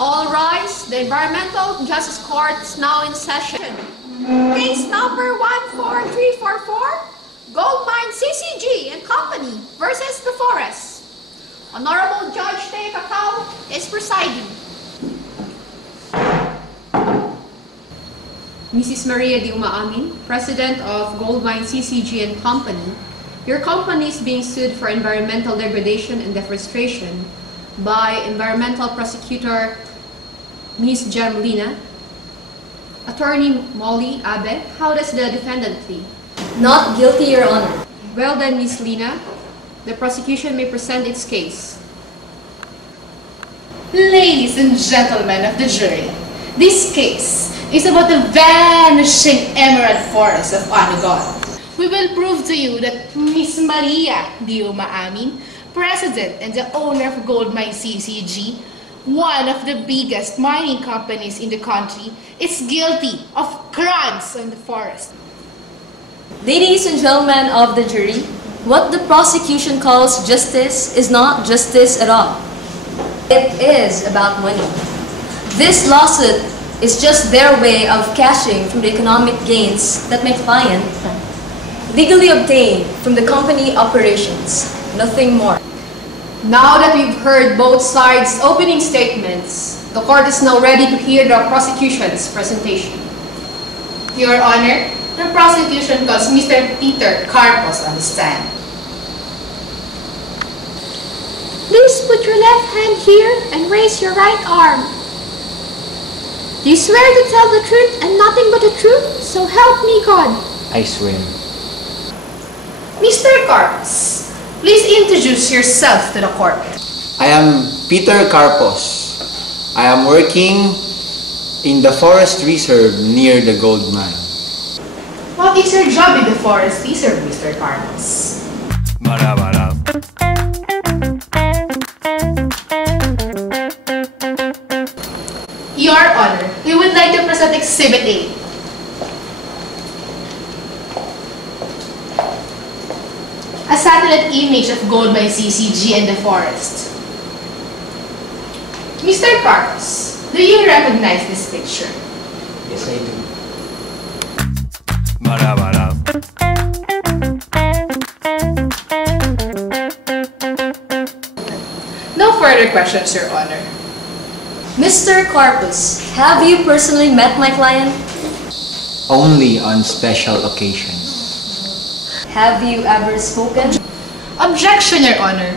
All rise. The Environmental Justice Court is now in session. Case number 14344, Gold Mine CCG and Company versus the Forest. Honorable Judge Teo Cacao is presiding. Mrs. Maria D. Umaamin, President of Gold Mine CCG and Company, your company is being sued for environmental degradation and deforestation by environmental prosecutor Ms. Jem Lina, Attorney Molly Abe. How does the defendant plead? Not guilty, Your Honor. Well then, Ms. Lina, the prosecution may present its case. Ladies and gentlemen of the jury, this case is about the vanishing emerald forest of Anagon. We will prove to you that Ms. Maria D. Umaamin, President and the owner of Gold Mine CCG, one of the biggest mining companies in the country, is guilty of crimes on the forest. Ladies and gentlemen of the jury, what the prosecution calls justice is not justice at all. It is about money. This lawsuit is just their way of cashing from the economic gains that my client legally obtained from the company operations. Nothing more. Now that we've heard both sides' opening statements, the court is now ready to hear the prosecution's presentation. Your Honor, the prosecution calls Mr. Peter Carpos on the stand. Please put your left hand here and raise your right arm. Do you swear to tell the truth and nothing but the truth? So help me God. I swear. Mr. Carpos, please introduce yourself to the court. I am Peter Carpos. I am working in the forest reserve near the gold mine. What is your job in the forest reserve, Mr. Carpos? Your Honor, we would like to present Exhibit A. A satellite image of Gold Mine CCG and the forest. Mr. Carpos, do you recognize this picture? Yes, I do. No further questions, Your Honor. Mr. Carpos, have you personally met my client? Only on special occasions. Have you ever spoken? Objection, Your Honor.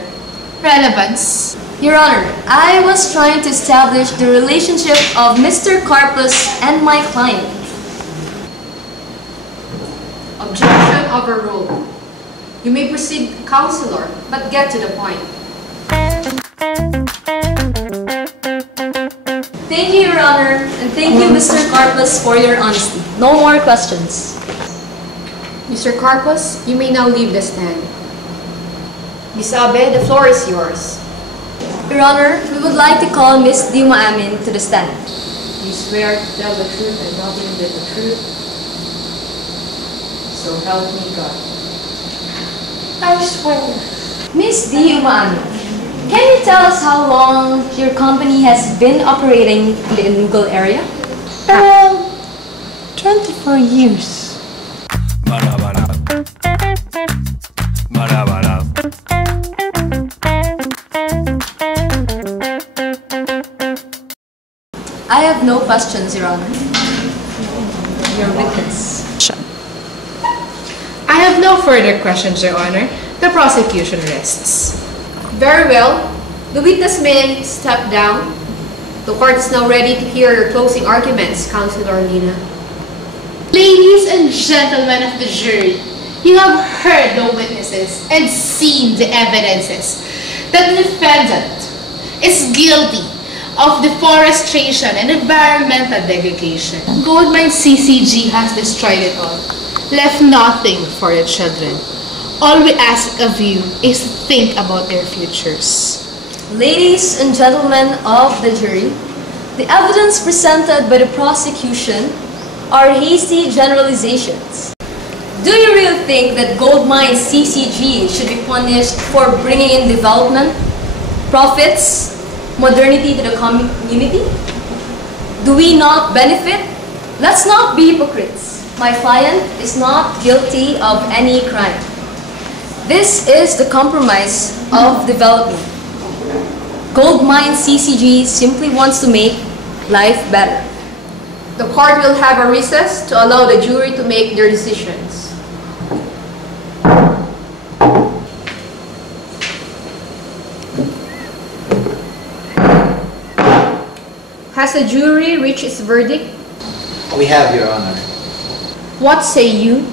Relevance. Your Honor, I was trying to establish the relationship of Mr. Carpos and my client. Objection overruled. You may proceed, Counselor, but get to the point. Thank you, Your Honor, and thank you, Mr. Carpos, for your honesty. No more questions. Mr. Carpos, you may now leave the stand. Ms. Abe, the floor is yours. Your Honor, we would like to call Ms. D. Umaamin to the stand. You swear to tell the truth and nothing but the truth? So help me God. I swear. Ms. D. Umaamin, can you tell us how long your company has been operating in the Inugal area? 24 years. I have no questions, Your Honor. Your witness. I have no further questions, Your Honor. The prosecution rests. Very well. The witness may step down. The court is now ready to hear your closing arguments, Counselor Lina. Ladies and gentlemen of the jury, you have heard the witnesses and seen the evidences that the defendant is guilty of deforestation and environmental degradation. Gold Mine CCG has destroyed it all, left nothing for the children. All we ask of you is to think about their futures. Ladies and gentlemen of the jury, the evidence presented by the prosecution are hasty generalizations. Do you really think that Gold Mine CCG should be punished for bringing in development, profits, modernity to the community? Do we not benefit? Let's not be hypocrites. My client is not guilty of any crime. This is the compromise of development. Goldmine CCG simply wants to make life better. The court will have a recess to allow the jury to make their decisions. Has the jury reached its verdict? We have, Your Honor. What say you?